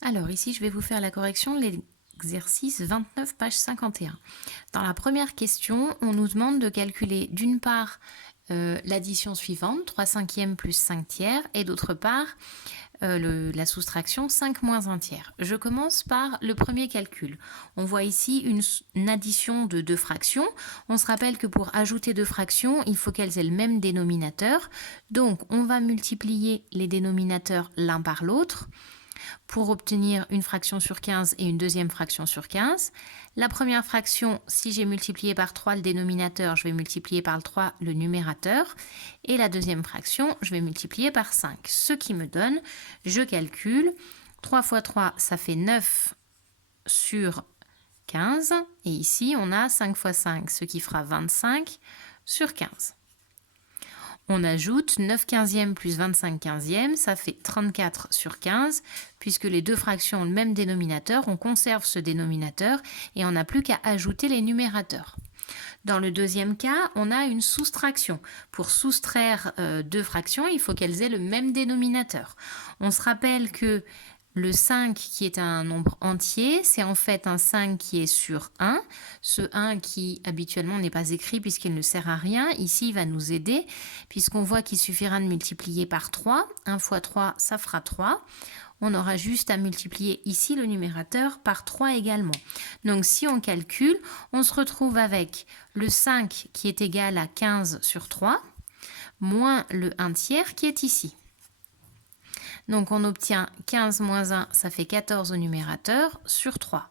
Alors ici, je vais vous faire la correction de l'exercice 29, page 51. Dans la première question, on nous demande de calculer d'une part l'addition suivante, 3 cinquièmes plus 5 tiers, et d'autre part la soustraction 5 moins 1 tiers. Je commence par le premier calcul. On voit ici une addition de deux fractions. On se rappelle que pour ajouter deux fractions, il faut qu'elles aient le même dénominateur. Donc, on va multiplier les dénominateurs l'un par l'autre pour obtenir une fraction sur 15 et une deuxième fraction sur 15. La première fraction, si j'ai multiplié par 3 le dénominateur, je vais multiplier par 3 le numérateur. Et la deuxième fraction, je vais multiplier par 5. Ce qui me donne, je calcule, 3 fois 3, ça fait 9 sur 15. Et ici, on a 5 fois 5, ce qui fera 25 sur 15. On ajoute 9 quinzièmes plus 25 quinzièmes, ça fait 34 sur 15. Puisque les deux fractions ont le même dénominateur, on conserve ce dénominateur et on n'a plus qu'à ajouter les numérateurs. Dans le deuxième cas, on a une soustraction. Pour soustraire deux fractions, il faut qu'elles aient le même dénominateur. On se rappelle que le 5 qui est un nombre entier, c'est en fait un 5 qui est sur 1. Ce 1 qui habituellement n'est pas écrit puisqu'il ne sert à rien. Ici, il va nous aider puisqu'on voit qu'il suffira de multiplier par 3. 1 fois 3, ça fera 3. On aura juste à multiplier ici le numérateur par 3 également. Donc si on calcule, on se retrouve avec le 5 qui est égal à 15 sur 3, moins le 1 tiers qui est ici. Donc on obtient 15 moins 1, ça fait 14 au numérateur, sur 3.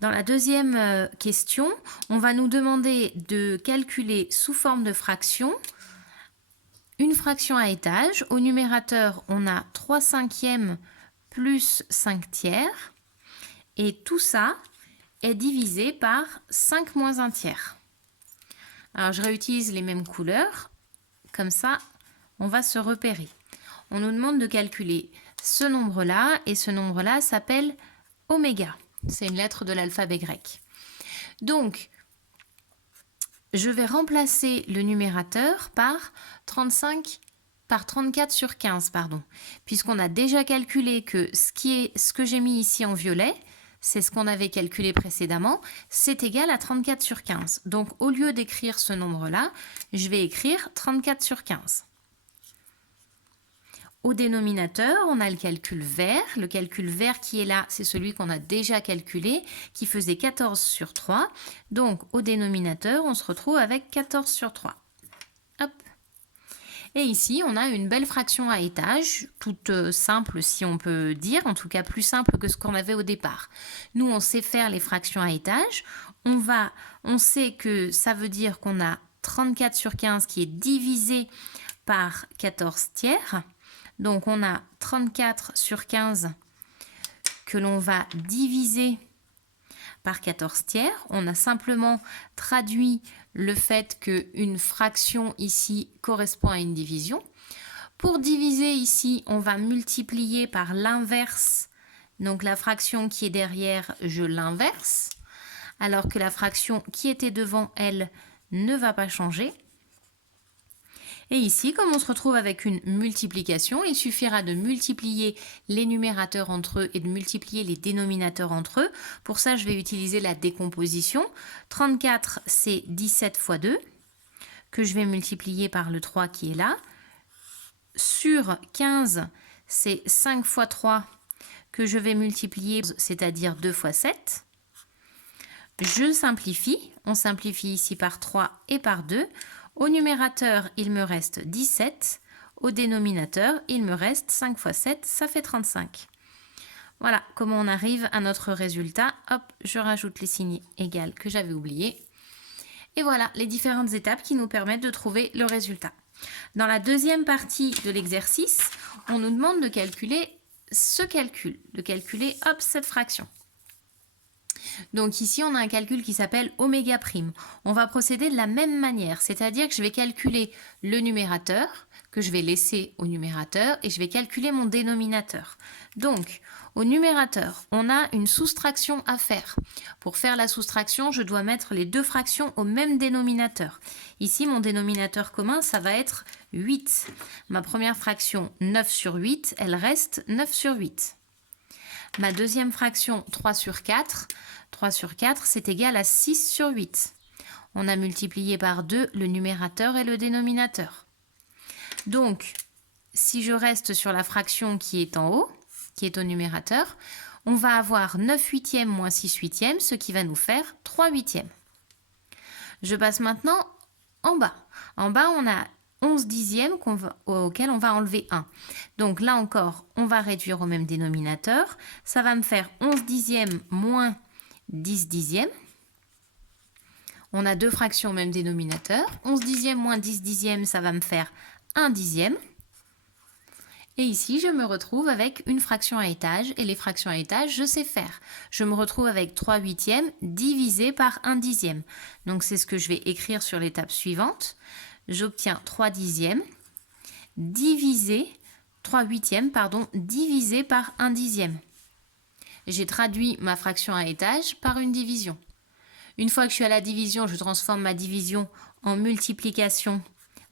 Dans la deuxième question, on va nous demander de calculer sous forme de fraction une fraction à étage. Au numérateur, on a 3 cinquièmes plus 5 tiers. Et tout ça est divisé par 5 moins 1 tiers. Alors je réutilise les mêmes couleurs. Comme ça, on va se repérer. On nous demande de calculer ce nombre-là, et ce nombre-là s'appelle oméga. C'est une lettre de l'alphabet grec. Donc, je vais remplacer le numérateur par 34 sur 15, puisqu'on a déjà calculé que ce que j'ai mis ici en violet, c'est ce qu'on avait calculé précédemment, c'est égal à 34 sur 15. Donc, au lieu d'écrire ce nombre-là, je vais écrire 34 sur 15. Au dénominateur, on a le calcul vert. Le calcul vert qui est là, c'est celui qu'on a déjà calculé, qui faisait 14 sur 3. Donc, au dénominateur, on se retrouve avec 14 sur 3. Hop. Et ici, on a une belle fraction à étage, toute simple si on peut dire, en tout cas plus simple que ce qu'on avait au départ. Nous, on sait faire les fractions à étage. On sait que ça veut dire qu'on a 34 sur 15 qui est divisé par 14 tiers. Donc, on a 34 sur 15 que l'on va diviser par 14 tiers. On a simplement traduit le fait qu'une fraction ici correspond à une division. Pour diviser ici, on va multiplier par l'inverse. Donc, la fraction qui est derrière, je l'inverse. Alors que la fraction qui était devant, elle, ne va pas changer. Et ici, comme on se retrouve avec une multiplication, il suffira de multiplier les numérateurs entre eux et de multiplier les dénominateurs entre eux. Pour ça, je vais utiliser la décomposition. 34, c'est 17 fois 2, que je vais multiplier par le 3 qui est là. Sur 15, c'est 5 fois 3, que je vais multiplier, c'est-à-dire 2 fois 7. Je simplifie. On simplifie ici par 3 et par 2. Au numérateur, il me reste 17. Au dénominateur, il me reste 5 fois 7, ça fait 35. Voilà comment on arrive à notre résultat. Hop, je rajoute les signes égales que j'avais oubliés. Et voilà les différentes étapes qui nous permettent de trouver le résultat. Dans la deuxième partie de l'exercice, on nous demande de calculer ce calcul, de calculer cette fraction. Donc ici, on a un calcul qui s'appelle oméga prime. On va procéder de la même manière, c'est-à-dire que je vais calculer le numérateur, que je vais laisser au numérateur, et je vais calculer mon dénominateur. Donc, au numérateur, on a une soustraction à faire. Pour faire la soustraction, je dois mettre les deux fractions au même dénominateur. Ici, mon dénominateur commun, ça va être 8. Ma première fraction, 9 sur 8, elle reste 9 sur 8. Ma deuxième fraction, 3 sur 4. 3 sur 4, c'est égal à 6 sur 8. On a multiplié par 2 le numérateur et le dénominateur. Donc, si je reste sur la fraction qui est en haut, qui est au numérateur, on va avoir 9 huitièmes moins 6 huitièmes, ce qui va nous faire 3 huitièmes. Je passe maintenant en bas. En bas, on a 11 dixièmes auquel on va enlever 1. Donc là encore, on va réduire au même dénominateur. Ça va me faire 11 dixièmes moins 10 dixièmes. On a deux fractions au même dénominateur. 11 dixièmes moins 10 dixièmes, ça va me faire 1 dixième. Et ici, je me retrouve avec une fraction à étage. Et les fractions à étage, je sais faire. Je me retrouve avec 3 huitièmes divisé par 1 dixième. Donc, c'est ce que je vais écrire sur l'étape suivante. J'obtiens 3 dixièmes divisé, 3 huitièmes, pardon, divisé par 1 dixième. J'ai traduit ma fraction à étage par une division. Une fois que je suis à la division, je transforme ma division en multiplication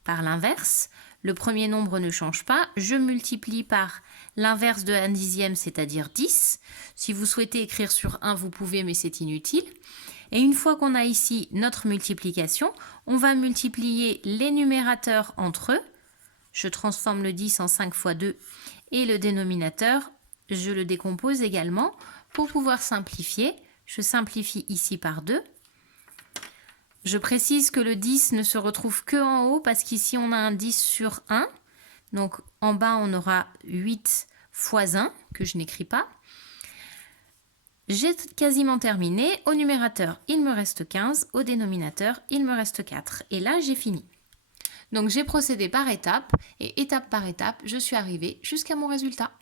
par l'inverse. Le premier nombre ne change pas. Je multiplie par l'inverse de 1 dixième, c'est-à-dire 10. Si vous souhaitez écrire sur 1, vous pouvez, mais c'est inutile. Et une fois qu'on a ici notre multiplication, on va multiplier les numérateurs entre eux. Je transforme le 10 en 5 fois 2 et le dénominateur, je le décompose également pour pouvoir simplifier. Je simplifie ici par 2. Je précise que le 10 ne se retrouve que en haut parce qu'ici on a un 10 sur 1. Donc en bas on aura 8 fois 1 que je n'écris pas. J'ai quasiment terminé. Au numérateur, il me reste 15. Au dénominateur, il me reste 4. Et là, j'ai fini. Donc j'ai procédé par étapes et étape par étape, je suis arrivée jusqu'à mon résultat.